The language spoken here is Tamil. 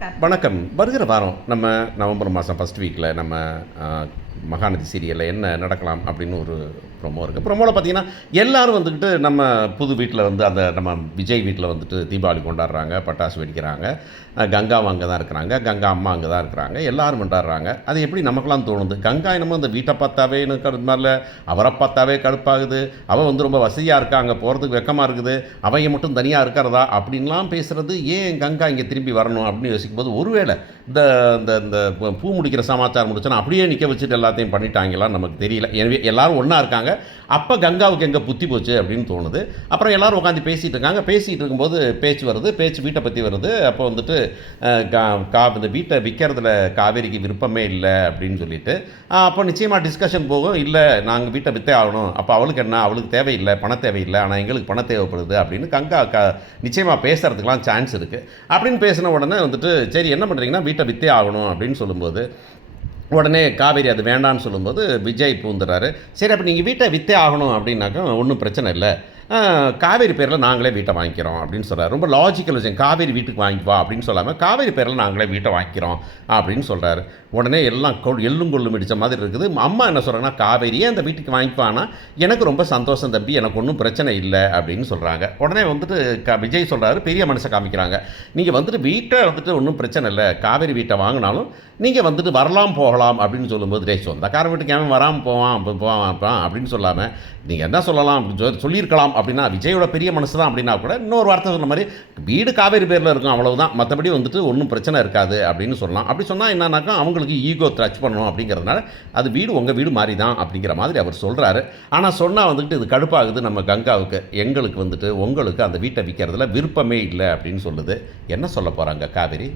வணக்கம். வருகிற வாரம் நம்ம நவம்பர் மாதம் ஃபர்ஸ்ட் வீக்கில் நம்ம மகாநதி சீரியலில் என்ன நடக்கலாம் அப்படின்னு ஒரு ப்ரொமோ இருக்குது. ப்ரொமோவில் பார்த்தீங்கன்னா எல்லாரும் வந்துக்கிட்டு நம்ம புது வீட்டில் வந்து அந்த நம்ம விஜய் வீட்டில் வந்துட்டு தீபாவளி கொண்டாடுறாங்க, பட்டாசு வெடிக்கிறாங்க. கங்காவும் அங்கே தான் இருக்கிறாங்க, கங்கா அம்மா அங்கே தான் இருக்கிறாங்க, எல்லாரும் கொண்டாடுறாங்க. அது எப்படி நமக்கெல்லாம் தோணுது? கங்கா என்னமோ அந்த வீட்டை பார்த்தாவே எனக்கு மாதிரில அவரை பார்த்தாவே கடுப்பாகுது, அவள் வந்து ரொம்ப வசதியாக இருக்கா, அங்கே போகிறதுக்கு வெக்கமாக இருக்குது, அவங்க மட்டும் தனியாக இருக்கிறதா அப்படின்லாம் பேசுகிறது. ஏன் கங்கா இங்கே திரும்பி வரணும் அப்படின்னு யோசிக்கும்போது, ஒருவேளை இந்த இந்த இந்த பூ முடிக்கிற சமாச்சாரம் முடிச்சோன்னா அப்படியே நிற்க வச்சுட்டு எல்லாத்தையும் பண்ணிட்டாங்களான்னு நமக்கு தெரியல. எனவே எல்லோரும் ஒன்றா இருக்காங்க. அப்போ கங்காவுக்கு எங்கே புத்தி போச்சு அப்படின்னு தோணுது. அப்புறம் எல்லோரும் உட்காந்து பேசிகிட்டு இருக்காங்க. பேசிகிட்டு இருக்கும்போது பேச்சு வருது, பேச்சு வீட்டை பற்றி வருது. அப்போ வந்துட்டு இந்த வீட்டை விற்கிறதுல காவேரிக்கு விருப்பமே இல்லை அப்படின்னு சொல்லிட்டு, அப்போ நிச்சயமாக டிஸ்கஷன் போகும். இல்லை நாங்கள் வீட்டை விற்றே ஆகணும், அப்போ அவளுக்கு என்ன, அவளுக்கு தேவையில்லை, பணம் தேவையில்லை, ஆனால் எங்களுக்கு பணம் தேவைப்படுது அப்படின்னு கங்கா நிச்சயமாக பேசுகிறதுக்கெலாம் சான்ஸ் இருக்குது. அப்படின்னு பேசின உடனே வந்துட்டு சரி என்ன பண்ணுறீங்கன்னா வீட்டை விற்றே ஆகணும் அப்படின்னு சொல்லும்போது, உடனே காவேரி அது வேண்டான்னு சொல்லும்போது விஜய் பூந்துறாரு. சரி அப்போ நீங்கள் வீட்டை விற்றே ஆகணும் அப்படின்னாக்கா ஒன்றும் பிரச்சனை இல்லை, காவேரி பேரில் நாங்களே வீட்டை வாங்கிக்கிறோம் அப்படின்னு சொல்கிறார். ரொம்ப லாஜிக்கல் விஷயம். காவேரி வீட்டுக்கு வாங்கிக்குவா அப்படின்னு சொல்லாமல் காவேரி பேரில் நாங்களே வீட்டை வாங்கிக்கிறோம் அப்படின்னு சொல்கிறாரு. உடனே எல்லாம் எள்ளும் கொள்ளும் இடித்த மாதிரி இருக்குது. அம்மா என்ன சொல்கிறாங்கன்னா, காவேரியே அந்த வீட்டுக்கு வாங்கிப்பானா எனக்கு ரொம்ப சந்தோஷம் தம்பி, எனக்கு ஒன்றும் பிரச்சனை இல்லை அப்படின்னு சொல்கிறாங்க. உடனே வந்துட்டு விஜய் சொல்கிறாரு, பெரிய மனசை காமிக்கிறாங்க. நீங்கள் வந்துட்டு வீட்டை வந்துட்டு ஒன்றும் பிரச்சனை இல்லை, காவேரி வீட்டை வாங்கினாலும் நீங்கள் வந்துட்டு வரலாம் போகலாம் அப்படின்னு சொல்லும்போது, சொந்தக்கார வீட்டுக்கு ஏன் வராமல் போவான் அப்படின்னு சொல்லாமல் நீங்கள் என்ன சொல்லலாம் அப்படின்னு சொல்லியிருக்கலாம். அப்படின்னா விஜயோட பெரிய மனசு தான் அப்படின்னா கூட இன்னொரு வார்த்தை சொன்ன மாதிரி வீடு காவேரி பேரில் இருக்கும் அவ்வளவுதான், மற்றபடி வந்துட்டு ஒன்றும் பிரச்சனை இருக்காது அப்படின்னு சொல்லலாம். அப்படி சொன்னால் என்னன்னாக்கா அவங்களுக்கு ஈகோ டச் பண்ணணும் அப்படிங்கிறதுனால அது வீடு உங்கள் வீடு மாதிரி தான் அப்படிங்கிற மாதிரி அவர் சொல்கிறாரு. ஆனால் சொன்னால் வந்துட்டு இது கடுப்பாகுது நம்ம கங்காவுக்கு. எங்களுக்கு வந்துட்டு உங்களுக்கு அந்த வீட்டை விற்கிறதுல விருப்பமே இல்லை அப்படின்னு சொல்லுது. என்ன சொல்ல போகிறாங்க காவேரி?